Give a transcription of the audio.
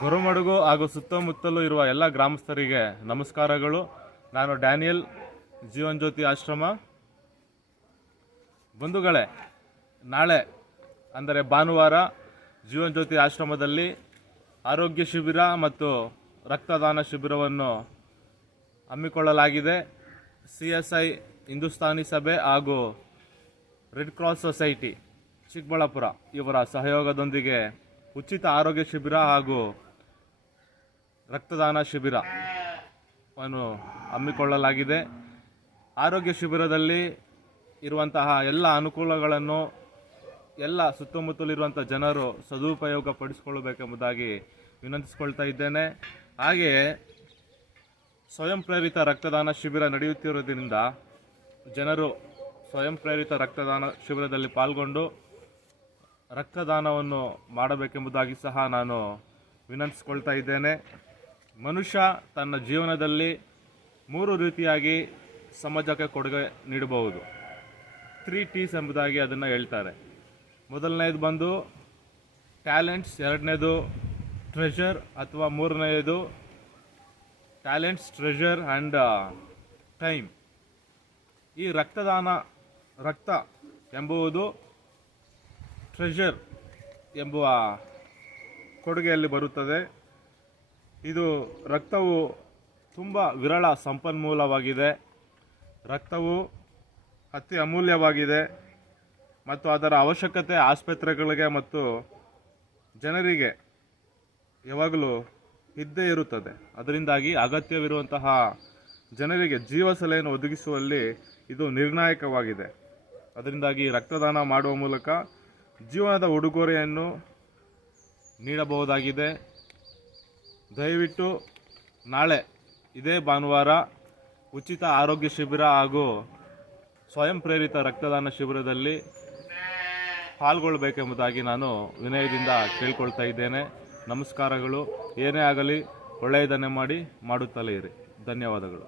ಗೊರಮಡುಗು ಹಾಗೂ ಸುತ್ತಮುತ್ತಲೂ ಇರುವ ಎಲ್ಲ ಗ್ರಾಮಸ್ಥರಿಗೆ ನಮಸ್ಕಾರಗಳು. ನಾನು ಡ್ಯಾನಿಯಲ್, ಜೀವನ್ ಜ್ಯೋತಿ ಆಶ್ರಮ. ಬಂಧುಗಳೇ, ನಾಳೆ ಅಂದರೆ ಭಾನುವಾರ ಜೀವನ್ ಜ್ಯೋತಿ ಆಶ್ರಮದಲ್ಲಿ ಆರೋಗ್ಯ ಶಿಬಿರ ಮತ್ತು ರಕ್ತದಾನ ಶಿಬಿರವನ್ನು ಹಮ್ಮಿಕೊಳ್ಳಲಾಗಿದೆ. CSI ಹಿಂದೂಸ್ತಾನಿ ಸಭೆ ಹಾಗೂ ರೆಡ್ ಕ್ರಾಸ್ ಸೊಸೈಟಿ ಚಿಕ್ಕಬಳ್ಳಾಪುರ ಇವರ ಸಹಯೋಗದೊಂದಿಗೆ ಉಚಿತ ಆರೋಗ್ಯ ಶಿಬಿರ ಹಾಗೂ ರಕ್ತದಾನ ಶಿಬಿರವನ್ನು ಹಮ್ಮಿಕೊಳ್ಳಲಾಗಿದೆ. ಆರೋಗ್ಯ ಶಿಬಿರದಲ್ಲಿ ಇರುವಂತಹ ಎಲ್ಲ ಅನುಕೂಲಗಳನ್ನು ಎಲ್ಲ ಸುತ್ತಮುತ್ತಲಿರುವಂಥ ಜನರು ಸದುಪಯೋಗ ಪಡಿಸಿಕೊಳ್ಳಬೇಕೆಂಬುದಾಗಿ ವಿನಂತಿಸಿಕೊಳ್ತಾ ಇದ್ದೇನೆ. ಹಾಗೆಯೇ ಸ್ವಯಂ ಪ್ರೇರಿತ ರಕ್ತದಾನ ಶಿಬಿರ ನಡೆಯುತ್ತಿರುವುದರಿಂದ ಜನರು ಸ್ವಯಂ ಪ್ರೇರಿತ ರಕ್ತದಾನ ಶಿಬಿರದಲ್ಲಿ ಪಾಲ್ಗೊಂಡು ರಕ್ತದಾನವನ್ನು ಮಾಡಬೇಕೆಂಬುದಾಗಿ ಸಹ ನಾನು ವಿನಂತಿಸಿಕೊಳ್ತಾ ಇದ್ದೇನೆ. ಮನುಷ್ಯ ತನ್ನ ಜೀವನದಲ್ಲಿ 3 ರೀತಿಯಾಗಿ ಸಮಾಜಕ್ಕೆ ಕೊಡುಗೆ ನೀಡಬಹುದು. 3 T's ಎಂಬುದಾಗಿ ಅದನ್ನು ಹೇಳ್ತಾರೆ. ಮೊದಲನೇದು ಬಂದು ಟ್ಯಾಲೆಂಟ್ಸ್, ಎರಡನೇದು ಟ್ರೆಷರ್ ಅಥವಾ ಮೂರನೆಯದು ಟ್ಯಾಲೆಂಟ್ಸ್, ಟ್ರೆಷರ್ ಆ್ಯಂಡ್ ಟೈಮ್. ಈ ರಕ್ತ ಎಂಬುದು ಟ್ರೆಷರ್ ಎಂಬುವ ಕೊಡುಗೆಯಲ್ಲಿ ಬರುತ್ತದೆ. ಇದು ರಕ್ತವು ತುಂಬ ವಿರಳ ಸಂಪನ್ಮೂಲವಾಗಿದೆ. ರಕ್ತವು ಅತಿ ಅಮೂಲ್ಯವಾಗಿದೆ ಮತ್ತು ಅದರ ಅವಶ್ಯಕತೆ ಆಸ್ಪತ್ರೆಗಳಿಗೆ ಮತ್ತು ಜನರಿಗೆ ಯಾವಾಗಲೂ ಇದ್ದೇ ಇರುತ್ತದೆ. ಅದರಿಂದಾಗಿ ಅಗತ್ಯವಿರುವಂತಹ ಜನರಿಗೆ ಜೀವಸಲೆಯನ್ನು ಒದಗಿಸುವಲ್ಲಿ ಇದು ನಿರ್ಣಾಯಕವಾಗಿದೆ. ಅದರಿಂದಾಗಿ ರಕ್ತದಾನ ಮಾಡುವ ಮೂಲಕ ಜೀವನದ ಉಡುಗೊರೆಯನ್ನು ನೀಡಬಹುದಾಗಿದೆ. ದಯವಿಟ್ಟು ನಾಳೆ ಇದೇ ಭಾನುವಾರ ಉಚಿತ ಆರೋಗ್ಯ ಶಿಬಿರ ಹಾಗೂ ಸ್ವಯಂ ಪ್ರೇರಿತ ರಕ್ತದಾನ ಶಿಬಿರದಲ್ಲಿ ಪಾಲ್ಗೊಳ್ಳಬೇಕೆಂಬುದಾಗಿ ನಾನು ವಿನಯದಿಂದ ಕೇಳ್ಕೊಳ್ತಾ ಇದ್ದೇನೆ. ನಮಸ್ಕಾರಗಳು. ಏನೇ ಆಗಲಿ ಒಳ್ಳೆಯದನ್ನೇ ಮಾಡುತ್ತಲೇ ಇರಿ. ಧನ್ಯವಾದಗಳು.